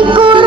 ikut